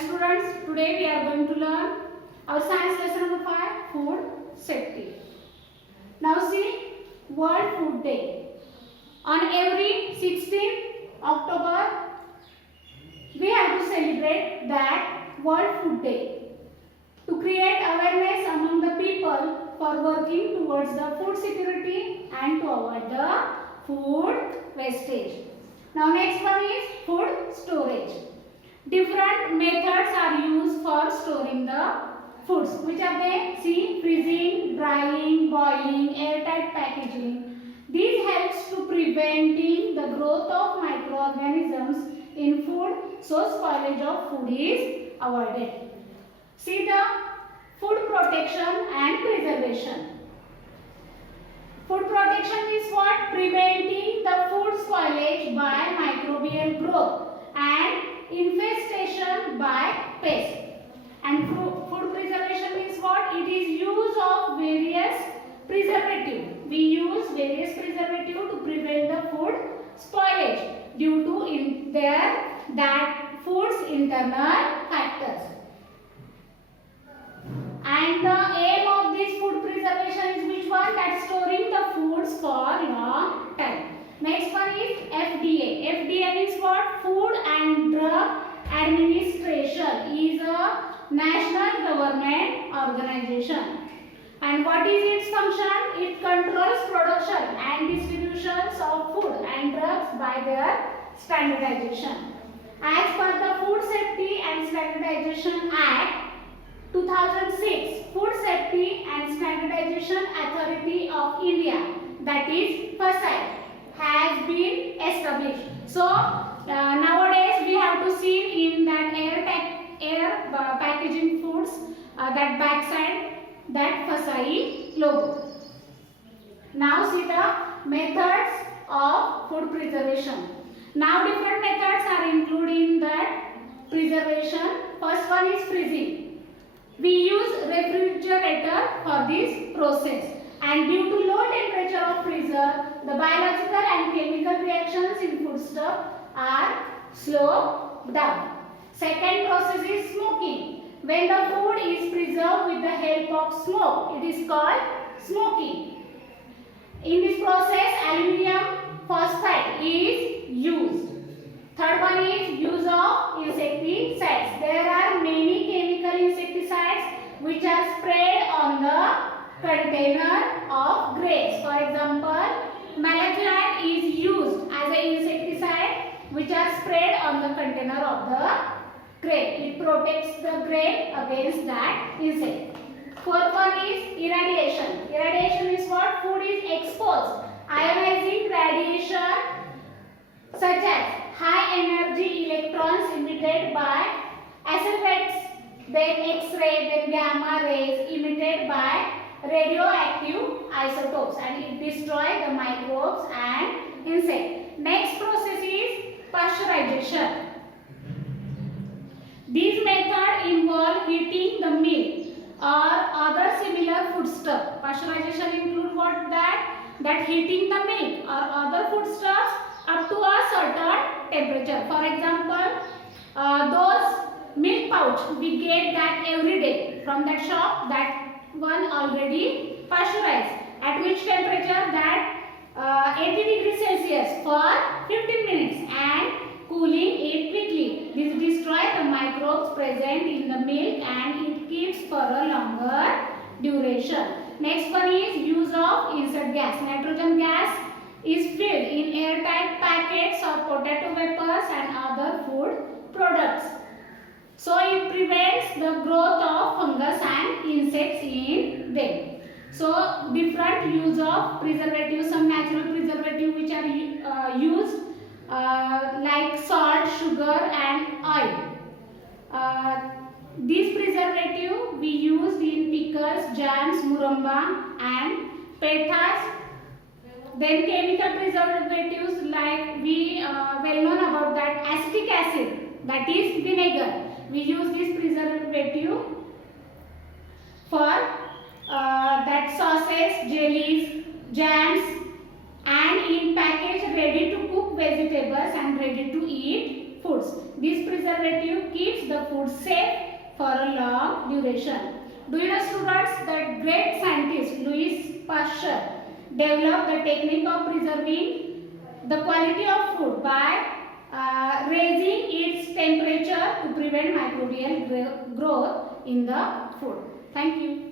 students, today we are going to learn our science lesson number 5, food safety. Now see, World Food Day. On every 16th October, we have to celebrate that World Food Day to create awareness among the people for working towards the food security and to avoid the food wastage. Now next one is food storage. Different methods are used for storing the foods. Which are they? See, freezing, drying, boiling, airtight packaging. These helps to preventing the growth of microorganisms in food, so spoilage of food is avoided. See the food protection and preservation. Food protection is what? Preventing the food spoilage by microbial growth and infestation by pests. And food preservation is what? It is use of various preservative. We use various preservative to prevent the food spoilage due to that food's internal factors. And the aim of this food preservation is which one? That storing the foods for long time. Next one is FDA. FDA means what? Food and Drug Administration is a national government organization. And what is its function? It controls production and distributions of food and drugs by their standardization. As per the Food Safety and Standardization Act 2006, Food Safety and Standardization Authority of India, that is FSSAI, has been established. So nowadays we have to see in that air packaging foods that backside that FSSAI logo. Now see the methods of food preservation. Now different methods are included in that preservation. First one is freezing. We use refrigerator for this process, and due to low temperature of freezer, the biological and chemical reactions in foodstuff are slowed down. Second process is smoking. When the food is preserved with the help of smoke, it is called smoking. In this process, aluminium phosphate is used. Third one is use of insecticides. There are many chemical insecticides which are sprayed on the container of grapes. For example, malathion is used as an insecticide which are sprayed on the container of the grape. It protects the grape against that insect. Fourth one is irradiation. Irradiation is what? Food is exposed. Ionizing radiation such as high energy electrons emitted by SFX, then X-ray, then gamma rays emitted by radioactive isotopes, and it destroys the microbes and insects. Next process is pasteurization. These methods involve heating the milk or other similar foodstuff. Pasteurization includes what? That heating the milk or other foodstuffs up to a certain temperature. For example, those milk pouch we get that every day from that shop, that one already pasteurized. At which temperature? That 80 degrees Celsius for 15 minutes and cooling it quickly. This destroys the microbes present in the milk and it keeps for a longer duration. Next one is use of insert gas. Nitrogen gas is filled in airtight packets of potato wafers and other food products. So it prevents the growth of fungus and insects in them. So different use of preservatives, some natural preservatives which are used like salt, sugar and oil. These preservatives we used in pickles, jams, muramba and pethas. Then chemical preservatives like we well known about that acetic acid, that is vinegar. We use this preservative for that sauces, jellies, jams and in package ready to cook vegetables and ready to eat food. foods. This preservative keeps the food safe for a long duration. Do you know, students, that great scientist Louis Pasteur developed the technique of preserving the quality of food by raising its temperature to prevent microbial growth in the food. Thank you.